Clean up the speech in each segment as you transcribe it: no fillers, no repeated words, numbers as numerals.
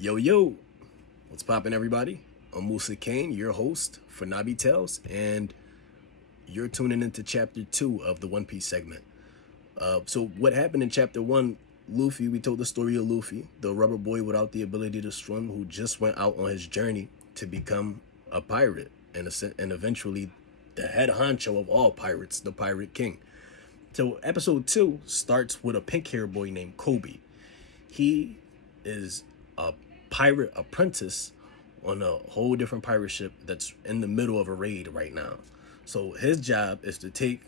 Yo, what's poppin', everybody? I'm Musa Kane, your host for Nabitales, and you're tuning into Chapter 2 of the One Piece segment. So what happened in Chapter 1, Luffy, we told the story of Luffy, the rubber boy without the ability to swim who just went out on his journey to become a pirate and eventually the head honcho of all pirates, the Pirate King. So episode 2 starts with a pink-haired boy named Kobe. He is a pirate apprentice on a whole different pirate ship that's in the middle of a raid right now. So his job is to take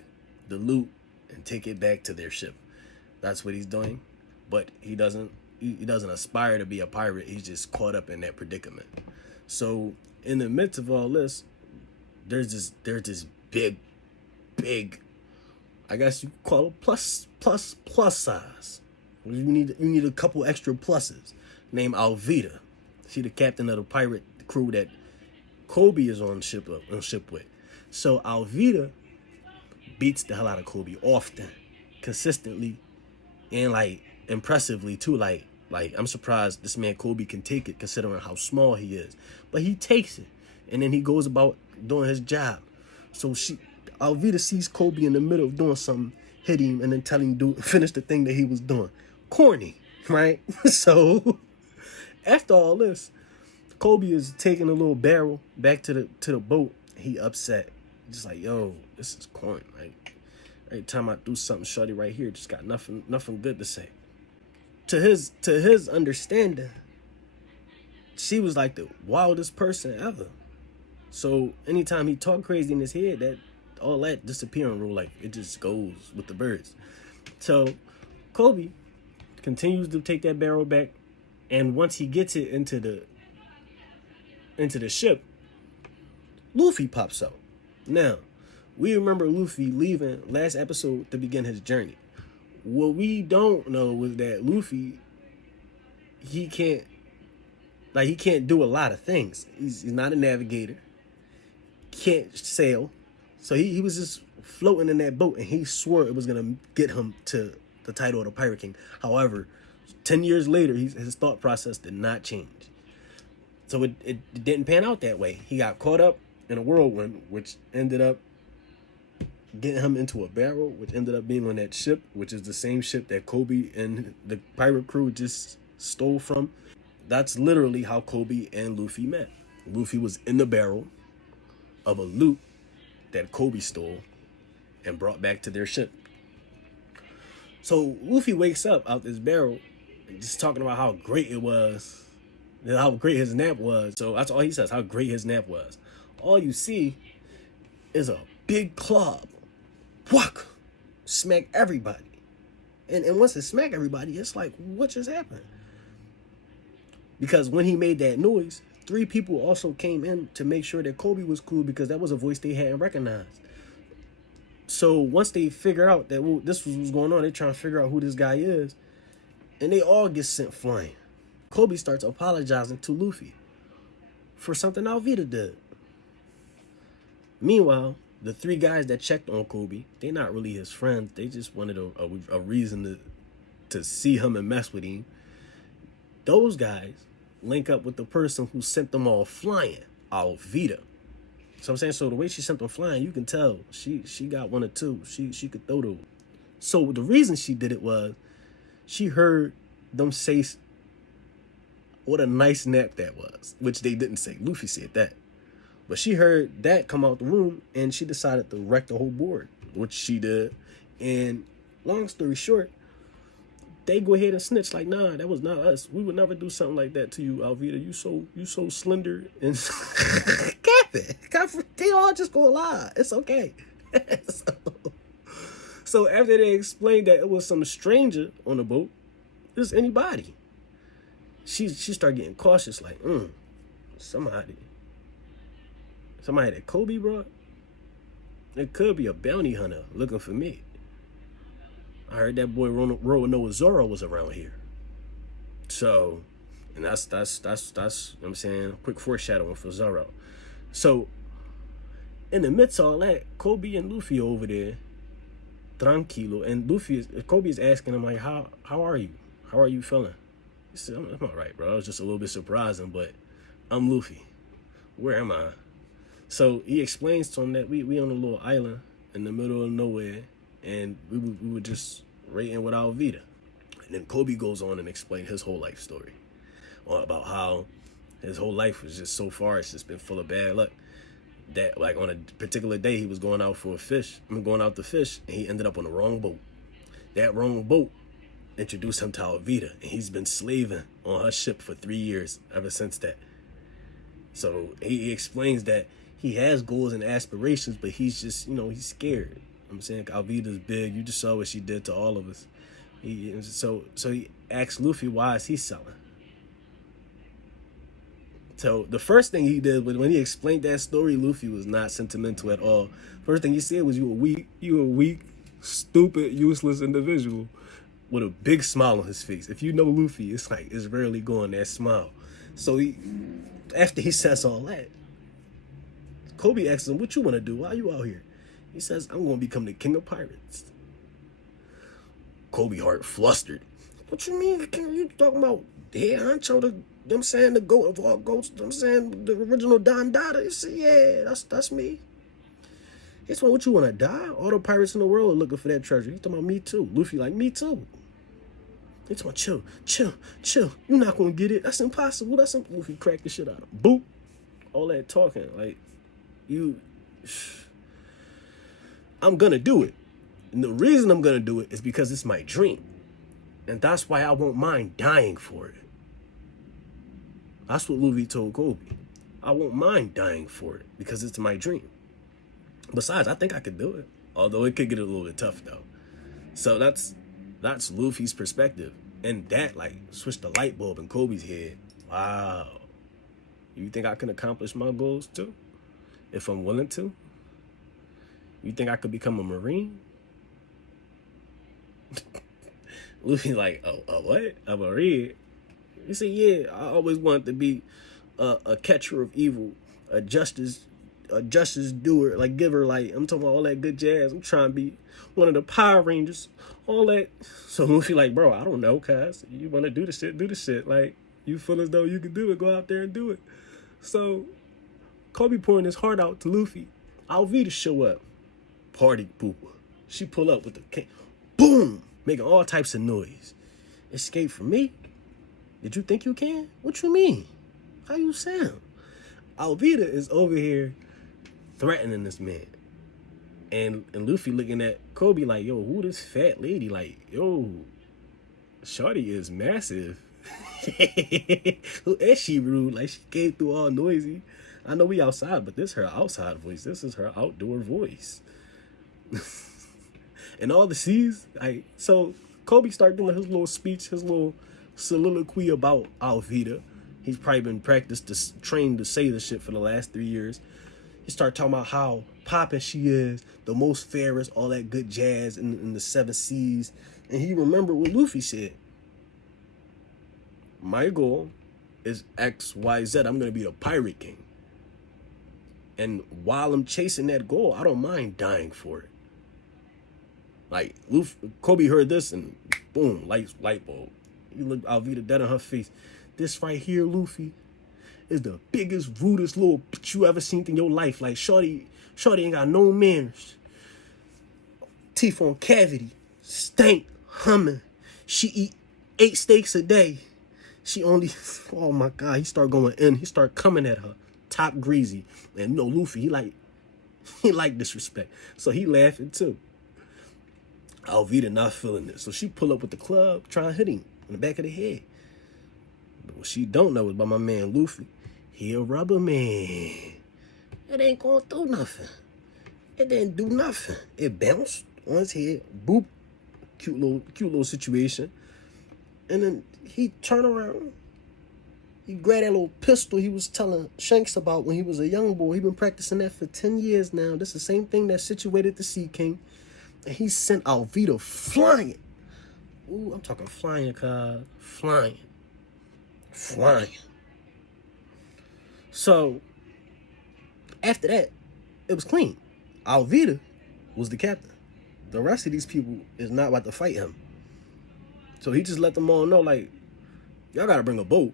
the loot and take it back to their ship. That's what he's doing. But he doesn't aspire to be a pirate. He's just caught up in that predicament. So in the midst of all this, there's this big, I guess you call it plus size. You need a couple extra pluses. Named Alvita. She the captain of the pirate crew that Kobe is on ship with. So Alvita beats the hell out of Kobe often, consistently, and like impressively too. Like I'm surprised this man Kobe can take it considering how small he is. But he takes it, and then he goes about doing his job. So Alvita sees Kobe in the middle of doing something, hit him, and then tell him finish the thing that he was doing. Corny, right? So after all this, Kobe is taking a little barrel back to the boat. He upset, just like, yo, this is corny. Like every time I do something, shorty right here just got nothing good to say. To his understanding, she was like the wildest person ever. So anytime he talk crazy in his head, that all that disappearing rule, like it just goes with the birds. So Kobe continues to take that barrel back, and once he gets it into the ship, Luffy pops out. Now, we remember Luffy leaving last episode to begin his journey. What we don't know was that Luffy, he can't do a lot of things. He's not a navigator. Can't sail. So he was just floating in that boat, and he swore it was gonna get him to the title of the Pirate King. However, 10 years later, his thought process did not change. So it didn't pan out that way. He got caught up in a whirlwind, which ended up getting him into a barrel, which ended up being on that ship, which is the same ship that Kobe and the pirate crew just stole from. That's literally how Kobe and Luffy met. Luffy was in the barrel of a loot that Kobe stole and brought back to their ship. So Luffy wakes up out this barrel just talking about how great it was, and how great his nap was. So that's all he says, how great his nap was. All you see is a big club. Whack! Smack everybody. And once it smack everybody, it's like, what just happened? Because when he made that noise, 3 people also came in to make sure that Kobe was cool, because that was a voice they hadn't recognized. So once they figure out that this was what's going on, they're trying to figure out who this guy is, and they all get sent flying. Kobe starts apologizing to Luffy for something Alvita did. Meanwhile, the 3 guys that checked on Kobe, they're not really his friends. They just wanted a reason to see him and mess with him. Those guys link up with the person who sent them all flying, Alvita. So I'm saying, so the way she sent them flying, you can tell she got one or two. She could throw those. So the reason she did it was she heard them say what a nice nap that was, which they didn't say. Luffy said that. But she heard that come out the room, and she decided to wreck the whole board, which she did. And long story short, they go ahead and snitch like, nah, that was not us. We would never do something like that to you, Alvita. You so slender and cap it. They all just go lie. It's okay. So after they explained that it was some stranger on the boat, just anybody, she started getting cautious, like, somebody that Kobe brought. It could be a bounty hunter looking for me. I heard that boy Noah Zoro was around here. So, and that's you know what I'm saying, quick foreshadowing for Zoro. So, in the midst of all that, Kobe and Luffy over there, tranquilo, and Kobe is asking him, like, how are you? How are you feeling? He said, I'm all right, bro. I was just a little bit surprising, but I'm Luffy. Where am I? So he explains to him that we on a little island in the middle of nowhere, and we were just raiding with Alvida. And then Kobe goes on and explains his whole life story about how his whole life was just so far, it's just been full of bad luck. That like on a particular day he was going out for a fish. Going out to fish, and he ended up on the wrong boat. That wrong boat introduced him to Alvida, and he's been slaving on her ship for 3 years ever since that. So he explains that he has goals and aspirations, but he's just, he's scared. I'm saying Alvida's big. You just saw what she did to all of us. So he asks Luffy, why is he selling? So the first thing he did when he explained that story, Luffy was not sentimental at all. First thing he said was, you a weak, stupid, useless individual, with a big smile on his face. If you know Luffy, it's rarely going that smile. So after he says all that, Kobe asks him, what you want to do? Why are you out here? He says, I'm going to become the king of pirates. Kobe heart flustered. What you mean? You talking about the head honcho, the goat of all goats, the original Don Dada? He said, yeah, that's me. It's what you want to die? All the pirates in the world are looking for that treasure. He's talking about me too. Luffy like, me too. He's talking about, chill. You're not going to get it. That's impossible. Luffy cracked the shit out of him. Boop. All that talking. Like, I'm going to do it. And the reason I'm going to do it is because it's my dream. And that's why I won't mind dying for it. That's what Luffy told Kobe. I won't mind dying for it because it's my dream. Besides, I think I could do it. Although it could get a little bit tough though. So that's Luffy's perspective. And that switched the light bulb in Kobe's head. Wow. You think I can accomplish my goals too? If I'm willing to? You think I could become a Marine? Luffy like, what? A Marine? He said, yeah, I always wanted to be a catcher of evil, a justice doer, giver, I'm talking about all that good jazz. I'm trying to be one of the Power Rangers, all that. So Luffy like, bro, I don't know, cuz you want to do the shit. You feel as though you can do it, go out there and do it. So Kobe pouring his heart out to Luffy. Alvida show up. Party pooper. She pull up with the cane. Boom! Making all types of noise. Escape from me? Did you think you can? What you mean? How you sound? Alvida is over here threatening this man. And Luffy looking at Kobe like, yo, who this fat lady? Yo, shorty is massive. Who is she rude? She came through all noisy. I know we outside, but this is her outside voice. This is her outdoor voice. And all the C's, so Kobe started doing his little speech, his little soliloquy about Alvida. He's probably been trained to say this shit for the last 3 years. He started talking about how poppin' she is, the most fairest, all that good jazz in the 7 C's. And he remembered what Luffy said. My goal is XYZ. I'm going to be a pirate king. And while I'm chasing that goal, I don't mind dying for it. Kobe heard this and boom, light bulb. You look Alvida dead on her face. This right here, Luffy, is the biggest, rudest little bitch you ever seen in your life. Shorty ain't got no manners. Teeth on cavity. Stank, humming. She eat 8 steaks a day. She only, oh my God, he start going in. He start coming at her. Top greasy. And Luffy, he like disrespect. So he laughing too. Alvida not feeling it. So she pull up with the club, trying to hit him in the back of the head. But what she don't know is about my man Luffy. He a rubber man. It ain't going through nothing. It didn't do nothing. It bounced on his head. Boop. Cute little situation. And then he turned around. He grabbed that little pistol he was telling Shanks about when he was a young boy. He been practicing that for 10 years now. This is the same thing that situated the Sea King. And he sent Alvida flying. Ooh, I'm talking flying, cuz. Flying. So, after that, it was clean. Alvida was the captain. The rest of these people is not about to fight him. So he just let them all know, Y'all gotta bring a boat.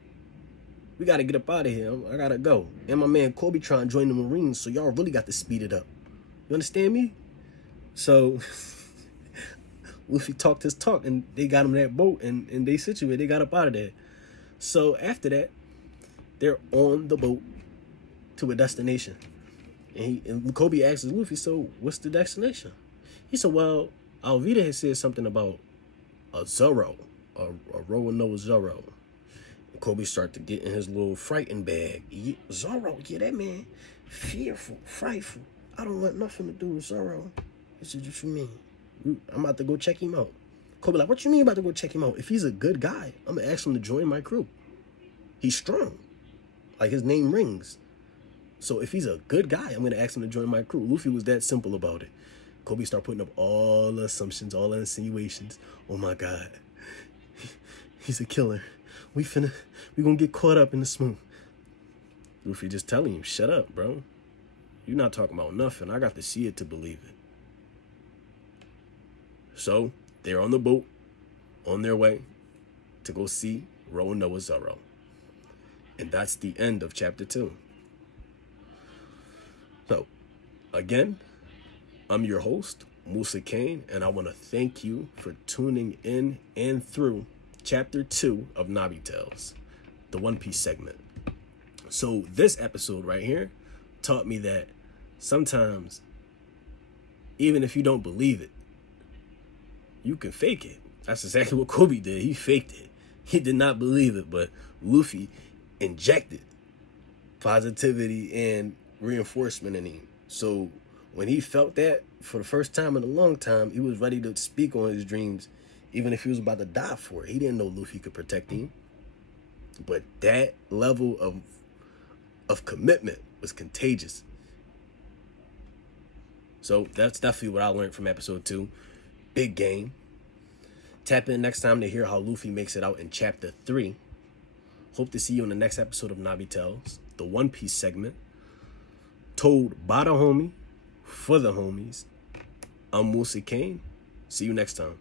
We gotta get up out of here. I gotta go. And my man Kobe trying to join the Marines, so y'all really got to speed it up. You understand me? So Luffy talked his talk, and they got him that boat, and they situated. They got up out of there. So after that, they're on the boat to a destination. And Kobe asks Luffy, so what's the destination? He said, well, Alvida had said something about a Zoro, a Roanoa Zoro. And Kobe started to get in his little frightened bag. Zoro, yeah, that man, fearful, frightful. I don't want nothing to do with Zoro. He said, what you mean? I'm about to go check him out. Kobe like, what you mean about to go check him out? If he's a good guy, I'm gonna ask him to join my crew. He's strong. Like, his name rings. So if he's a good guy, I'm gonna ask him to join my crew. Luffy was that simple about it. Kobe started putting up all the assumptions, all the insinuations. Oh my God, he's a killer. We gonna get caught up in the smoke. Luffy just telling him, shut up, bro. You're not talking about nothing. I got to see it to believe it. So they're on the boat, on their way to go see Roanoa Zoro. And that's the end of chapter 2. So, again, I'm your host, Musa Kane, and I want to thank you for tuning in and through chapter 2 of Nabitales, the One Piece segment. So this episode right here taught me that sometimes, even if you don't believe it, you can fake it. That's exactly what Kobe did. He faked it. He did not believe it, but Luffy injected positivity and reinforcement in him. So when he felt that for the first time in a long time, he was ready to speak on his dreams, even if he was about to die for it. He didn't know Luffy could protect him. But that level of commitment was contagious. So that's definitely what I learned from episode 2. Big game. Tap in next time to hear how Luffy makes it out in chapter 3. Hope to see you in the next episode of Nabitales, the One Piece segment, told by the homie, for the homies. I'm Musa Kane. See you next time.